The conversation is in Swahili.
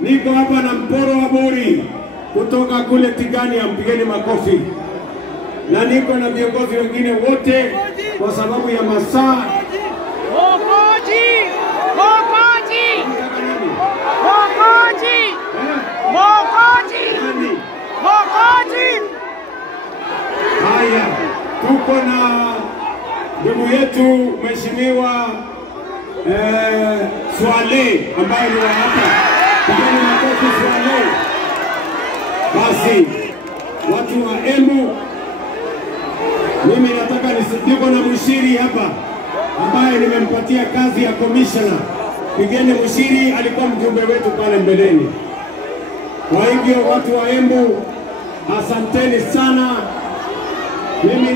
Niko hapa na Mporo wa Bori kutoka kule Tigania, mpigeni makofi. Na niko na viongozi wengine wote kwa sababu ya masaa. Mokoji! Mokoji! Mokoji! Mokoji! Mokoji! Haya, tuko na ndugu yetu Mheshimiwa Swale ambaye ni wa hapa. Pigeni makofi Swale. Basi watu wa Embu, mimi nataka niko na Mushiri hapa ambaye nimempatia kazi ya commissioner. Pigeni Mushiri, alikuwa mjumbe wetu pale mbeleni. Kwa hivyo watu wa Embu, asanteni sana. Mimi